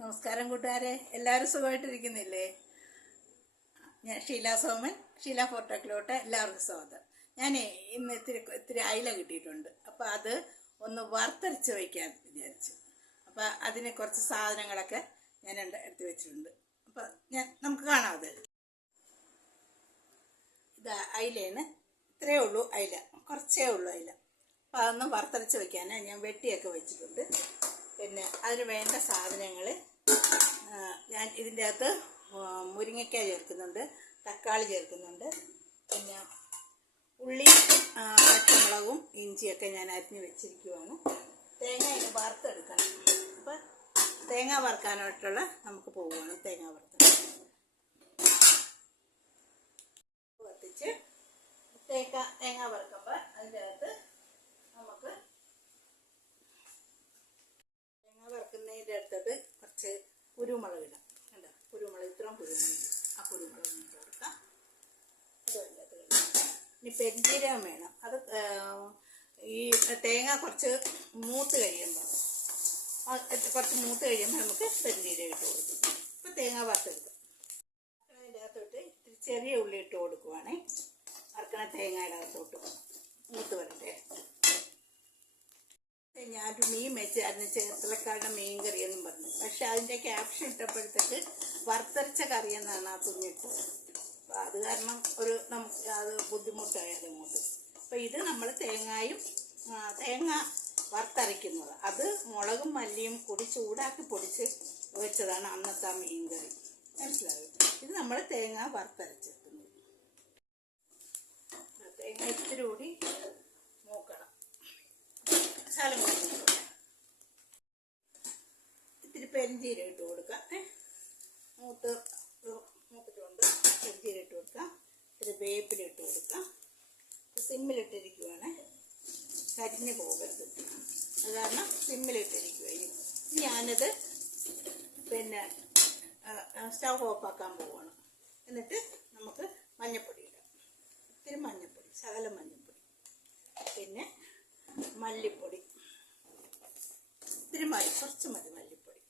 നമസ്കാരം കൂട്ടുകാരെ, എല്ലാവരും സുഖമായിട്ടിരിക്കുന്നില്ലേ? ഞാൻ ഷീല സോമൻ, ഷീല ഫോട്ടോക്കിലോട്ട് എല്ലാവർക്കും സ്വാഗതം. ഞാൻ ഇന്ന് ഇത്തിരി അയില കിട്ടിയിട്ടുണ്ട്. അപ്പോൾ അത് ഒന്ന് വറുത്തരച്ച് വയ്ക്കാൻ വിചാരിച്ചു. അപ്പോൾ അതിന് കുറച്ച് സാധനങ്ങളൊക്കെ ഞാൻ എടുത്ത് വെച്ചിട്ടുണ്ട്. അപ്പോൾ നമുക്ക് കാണാം. അത് ഇതാ അയിലേന്ന്, ഇത്രയേ ഉള്ളൂ അയില, കുറച്ചേ ഉള്ളൂ അയില. അപ്പോൾ അതൊന്ന് വറുത്തരച്ച് വയ്ക്കാനാണ് ഞാൻ വെട്ടിയൊക്കെ വെച്ചിട്ടുണ്ട്. പിന്നെ അതിന് വേണ്ട സാധനങ്ങൾ ഞാൻ ഇതിൻ്റെ അകത്ത് മുരിങ്ങയ്ക്ക ചേർക്കുന്നുണ്ട്, തക്കാളി ചേർക്കുന്നുണ്ട്, പിന്നെ ഉള്ളി, പച്ചമുളകും ഇഞ്ചിയൊക്കെ ഞാൻ അരിഞ്ഞ് വെച്ചിരിക്കുവാണ്. തേങ്ങ ഇനി വറുത്തെടുക്കണം. അപ്പോൾ തേങ്ങ വറുക്കാനായിട്ടുള്ള നമുക്ക് പോവുകയാണ്. തേങ്ങ കത്തിച്ച് തേങ്ങ വറുക്കുമ്പോൾ അതിൻ്റെ അകത്ത് നമുക്ക് വറുക്കുന്നതിൻ്റെ അടുത്തത് കുറച്ച് കുരുമുളക് ഇടാം. കണ്ടോ, കുരുമുളക്, ഇത്രയും കുരുമുളക്, ആ കുരുമുളക് ഇട്ട് കൊടുക്കാം. ഇനി പെരുംജീരകം വേണം. അത് ഈ തേങ്ങ കുറച്ച് മൂത്ത് കഴിയുമ്പോൾ നമുക്ക് പെരുംജീരകം ഇട്ട് കൊടുക്കും. ഇപ്പം തേങ്ങ വറുത്തെടുക്കാം. അതിൻ്റെ അകത്തോട്ട് ഇത്തിരി ചെറിയ ഉള്ളി ഇട്ട് കൊടുക്കുവാണേ. വറുക്കണ തേങ്ങയുടെ അകത്തോട്ട് മൂത്ത് വരട്ടെ. ഞാനൊരു മീൻ വെച്ചായിരുന്നു, ചേർത്തലക്കാരുടെ മീൻ കറിയെന്നും പറഞ്ഞു. പക്ഷെ അതിൻ്റെ ക്യാപ്ഷൻ ഇട്ടപ്പോഴത്തേക്ക് വറുത്തരച്ച കറിയെന്നാണ് ആ കുഞ്ഞിട്ടത്. അപ്പോൾ അത് കാരണം നമുക്ക് അത് ബുദ്ധിമുട്ടായി അതുകൊണ്ട്. അപ്പോൾ ഇത് നമ്മൾ തേങ്ങ വറുത്തരയ്ക്കുന്നത്. അത് മുളകും മല്ലിയും കൂടി ചൂടാക്കി പൊടിച്ച് വെച്ചതാണ് അന്നത്തെ ആ മീൻ കറി. മനസ്സിലാവും? ഇത് നമ്മൾ തേങ്ങ വറുത്തരച്ചെടുക്കുന്നത്. തേങ്ങ ഇത്തിരി കൂടി മൂക്കണം. ഇത്തിരി പെരുംജീരകം ഇട്ട് കൊടുക്കാം. മൂത്തിട്ടുണ്ട് പെരുംജീരകം ഇട്ട് കൊടുക്കാം. ഇത്തിരി വേപ്പില ഇട്ട് കൊടുക്കാം. സിമ്മിലിട്ടിരിക്കുവാണ്, കരിഞ്ഞു പോകരുത്. അത് കാരണം സിമ്മിലിട്ടിരിക്കുവായിരിക്കും. ഞാനത് പിന്നെ സ്റ്റവ് ഓഫാക്കാൻ പോവാണ്. എന്നിട്ട് നമുക്ക് മഞ്ഞൾപ്പൊടി ഇടാം. ഇത്തിരി മഞ്ഞൾപ്പൊടി, ശകലം മഞ്ഞൾപ്പൊടി, പിന്നെ മല്ലിപ്പൊടി ഇത്തിരി കുറച്ച് മതി. മല്ലിപ്പൊടി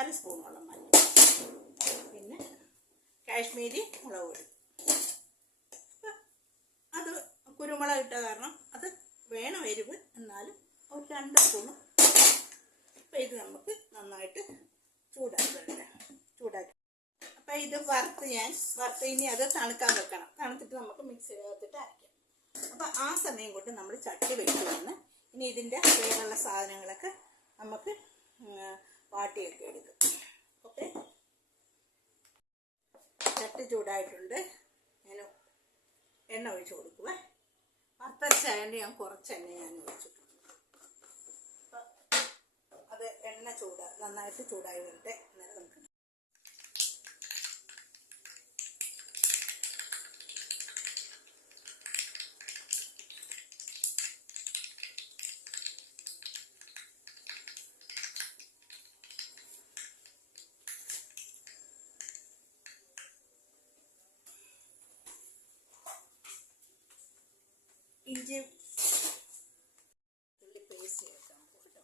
അര സ്പൂണോളം മല്ലി, പിന്നെ കാശ്മീരി മുളക് പൊടി. അപ്പം അത് കുരുമുളക് ഇട്ട കാരണം അത് വേണം എരിവ്, എന്നാലും ഒരു 2 സ്പൂണ്. അപ്പം ഇത് നമുക്ക് നന്നായിട്ട് ചൂടാക്കി. അപ്പം ഇത് വറുത്ത് ഇനി അത് തണുക്കാൻ വെക്കണം. തണുത്തിട്ട് നമുക്ക് മിക്സിയിനകത്തിട്ട് അരയ്ക്കാം. അപ്പം ആ സമയം കൊണ്ട് നമ്മൾ ചട്ടി വെക്കുവാണ്. ഇനി ഇതിൻ്റെ വേറെയുള്ള സാധനങ്ങളൊക്കെ നമുക്ക് വാട്ടിയൊക്കെ എടുക്കും. ഓക്കെ, ചട്ടി ചൂടായിട്ടുണ്ട്. ഞാൻ എണ്ണ ഒഴിച്ച് കൊടുക്കുവേ. വറുത്തരച്ചായതുകൊണ്ട് ഞാൻ കുറച്ച് എണ്ണ ഒഴിച്ചിട്ടുണ്ട്. അപ്പം അത് എണ്ണ നന്നായിട്ട് ചൂടായി വരട്ടെ. അന്നേരം നമുക്ക് ഇഞ്ചി ഉള്ളി പേസ്റ്റ് ചേർക്കാം കേട്ടോ.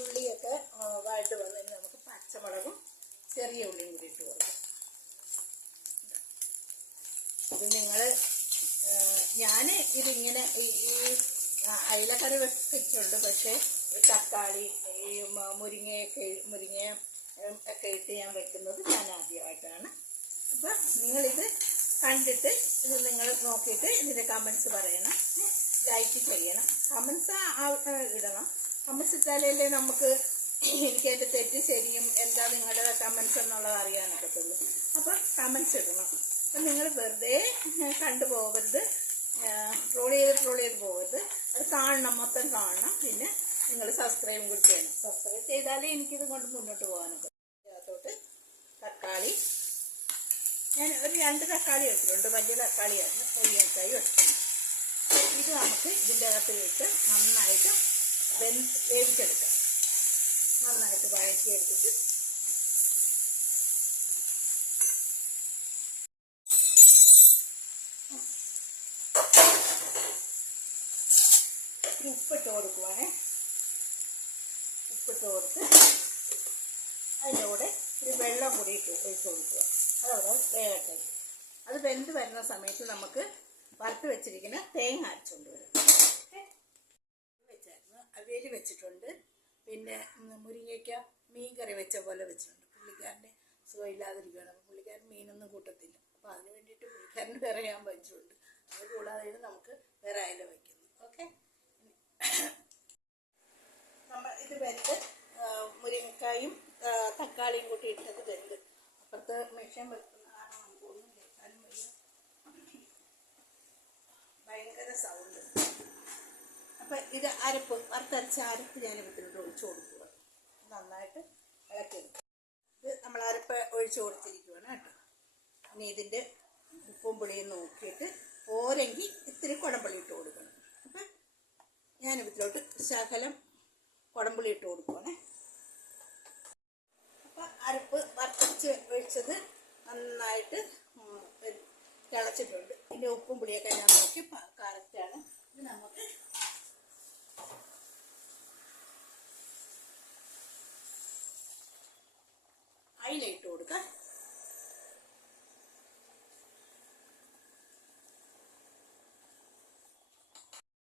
ഉള്ളിയൊക്കെ വായിട്ട് വന്നതിന് നമുക്ക് പച്ചമുളകും ചെറിയ ഉള്ളിയും കൂടി ഇട്ട് കൊടുക്കാം. ഇത് ഞാൻ ഇതിങ്ങനെ ഈ അയിലക്കറി വെച്ചിട്ടുണ്ട്. പക്ഷേ തക്കാളി, ഈ മുരിങ്ങ ഒക്കെ ഇട്ട് ഞാൻ വെക്കുന്നത് ഞാൻ ആദ്യമായിട്ടാണ്. അപ്പം നിങ്ങളിത് കണ്ടിട്ട് ഇത് നിങ്ങൾ നോക്കിയിട്ട് ഇതിൻ്റെ കമൻസ് പറയണം, ലൈക്ക് ചെയ്യണം. കമൻസ് ഇടണം. കമൻസ് ഇട്ടാലല്ലേ നമുക്ക് എനിക്കതിൻ്റെ തെറ്റ് ശരിയും എന്താ നിങ്ങളുടെ കമൻസ് എന്നുള്ളത് അറിയാനൊക്കത്തുള്ളൂ. അപ്പം കമൻസ് ഇടണം. അപ്പം നിങ്ങൾ വെറുതെ കണ്ടുപോകരുത്, ട്രോൾ ചെയ്ത് പോകരുത്. അത് മൊത്തം കാണണം. പിന്നെ നിങ്ങൾ സബ്സ്ക്രൈബും കൂടി ചെയ്യണം. സബ്സ്ക്രൈബ് ചെയ്താലേ എനിക്കിത് കൊണ്ട് മുന്നോട്ട് പോകാനൊക്കെ. അതിനകത്തോട്ട് തക്കാളി ഞാൻ ഒരു 2 തക്കാളി എടുത്തിട്ടുണ്ട്. വലിയ തക്കാളിയാണ്, മുരിങ്ങക്കായും എടുത്തു. ഇത് നമുക്ക് ഇതിൻ്റെ അകത്തിലിട്ട് നന്നായിട്ട് വേവിച്ചെടുക്കാം. നന്നായിട്ട് വഴറ്റിയെടുത്തിട്ട് ഇത്തിരി ഉപ്പിട്ട് കൊടുക്കുവാണേ. ഉപ്പിട്ട് കൊടുത്ത് അതിൻ്റെ കൂടെ ഇത്തിരി വെള്ളം കൂടി ഒഴിച്ച് കൊടുക്കുക. അതവിടെ വേകട്ടെ. അത് വെന്ത് വരുന്ന സമയത്ത് നമുക്ക് വറുത്ത് വെച്ചിരിക്കുന്ന തേങ്ങ അരച്ചുകൊണ്ട് വരും. വെച്ചായിരുന്നു, അവിയൽ വെച്ചിട്ടുണ്ട്, പിന്നെ മുരിങ്ങയ്ക്ക മീൻ കറി വെച്ച പോലെ വെച്ചിട്ടുണ്ട്. പുള്ളിക്കാരൻ്റെ സുഖമില്ലാതിരിക്കുകയാണ്. അപ്പോൾ പുള്ളിക്കാരൻ മീനൊന്നും കൂട്ടത്തില്ല. അപ്പോൾ അതിന് വേണ്ടിയിട്ട് പുള്ളിക്കാരന് വേറെ ഞാൻ വെച്ചിട്ടുണ്ട്. അത് കൂടാതെ നമുക്ക് വേറെ അയില വയ്ക്കുന്നു. ഓക്കെ, നമ്മൾ ഇത് വെന്ത് മുരിങ്ങക്കായും തക്കാളിയും കൂട്ടി ഇട്ടത് വെന്ത് അപ്പുറത്ത് മെഷീൻ വെക്കുന്ന കാരണം നമുക്കൊന്നും കേൾക്കാനും വയ്യ. ഭയങ്കര സൗണ്ട്. അപ്പം ഇത് അരപ്പ് വറുത്തരച്ച അരപ്പ് ഞാൻ ഇതിലോട്ട് ഒഴിച്ചു കൊടുക്കുക. നന്നായിട്ട് ഇളക്കിയെടുക്കും. ഇത് നമ്മൾ അരപ്പ് ഒഴിച്ചു കൊടുത്തിരിക്കുകയാണ് കേട്ടോ. ഇനി ഇതിൻ്റെ ഉപ്പും പുളിയും നോക്കിയിട്ട് പോരെങ്കിൽ ഇത്തിരി കുടംപുളി ഇട്ട് കൊടുക്കണം. അപ്പം ഞാൻ ഇതിലോട്ട് ശകലം കുടംപുളി ഇട്ട് കൊടുക്കുവാണേ. അപ്പം അരപ്പ് വറുത്തരച്ച് ഒഴിച്ചത് നന്നായിട്ട് തിളച്ചിട്ടുണ്ട്. ഇതിൻ്റെ ഉപ്പും പുളിയൊക്കെ ഞാൻ നോക്കി കറക്റ്റാണ്. ഇത് നമുക്ക് അയില ഇട്ട് കൊടുക്കാം.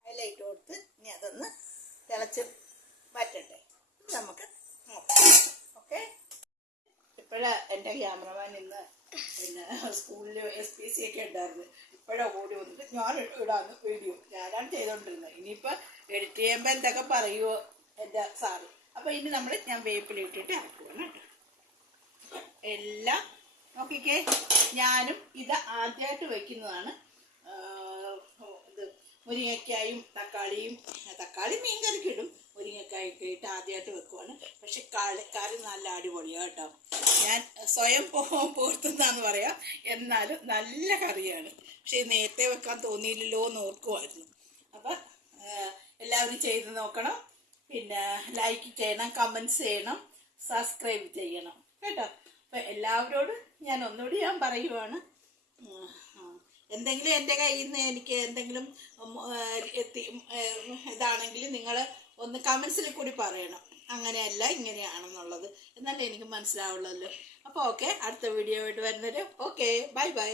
അയില ഇട്ട് കൊടുത്ത് ഇനി അതൊന്ന് തിളച്ച് വറ്റട്ടെ. നമുക്ക് നോക്കാം. ഓക്കെ, ഇപ്പോഴാണ് എൻ്റെ ക്യാമറമാൻ ഇന്ന് പിന്നെ സ്കൂളിൽ SPC ഒക്കെ ഉണ്ടായിരുന്നു. ഇപ്പോഴാണ് ഓടി വന്നിട്ട് ഞാൻ ഇടാന്ന് വീഡിയോ ഞാനാണ് ചെയ്തുകൊണ്ടിരുന്നത്. ഇനിയിപ്പോൾ എഡിറ്റ് ചെയ്യുമ്പോൾ എന്തൊക്കെ പറയുമോ എൻ്റെ സാറ്. അപ്പോൾ ഇനി ഞാൻ വേപ്പില ഇട്ടിട്ട് ഇറക്കുവാണ് കേട്ടോ. എല്ലാം നോക്കിക്കേ, ഞാനും ഇത് ആദ്യമായിട്ട് വയ്ക്കുന്നതാണ്. ഇത് മുരിങ്ങക്കായും തക്കാളി മീൻ കറിക്ക് ഇടും, മുരിങ്ങക്കായൊക്കെ ഇട്ട് ആദ്യമായിട്ട് വെക്കുവാണ്. പക്ഷെ കറി നല്ല അടിപൊളിയാണ് കേട്ടോ. ഞാൻ സ്വയം പോർത്തുന്നാന്ന് പറയാം, എന്നാലും നല്ല കറിയാണ്. പക്ഷെ നേരത്തെ വെക്കാൻ തോന്നിയില്ലല്ലോ എന്ന് ഓർക്കുമായിരുന്നു. അപ്പം എല്ലാവരും ചെയ്ത് നോക്കണം. പിന്നെ ലൈക്ക് ചെയ്യണം, കമൻറ്റ്സ് ചെയ്യണം, സബ്സ്ക്രൈബ് ചെയ്യണം കേട്ടോ. അപ്പം എല്ലാവരോടും ഞാൻ ഒന്നുകൂടി പറയുവാണ്, എന്തെങ്കിലും എൻ്റെ കയ്യിൽ നിന്ന് എനിക്ക് എന്തെങ്കിലും ഇതാണെങ്കിൽ നിങ്ങൾ ഒന്ന് കമൻസിൽ കൂടി പറയണം, അങ്ങനെയല്ല ഇങ്ങനെയാണെന്നുള്ളത്, എന്നാലേ എനിക്ക് മനസ്സിലാവുള്ളല്ലോ. അപ്പോൾ ഓക്കെ, അടുത്ത വീഡിയോ ആയിട്ട് വരുന്നത്. Okay, bye bye.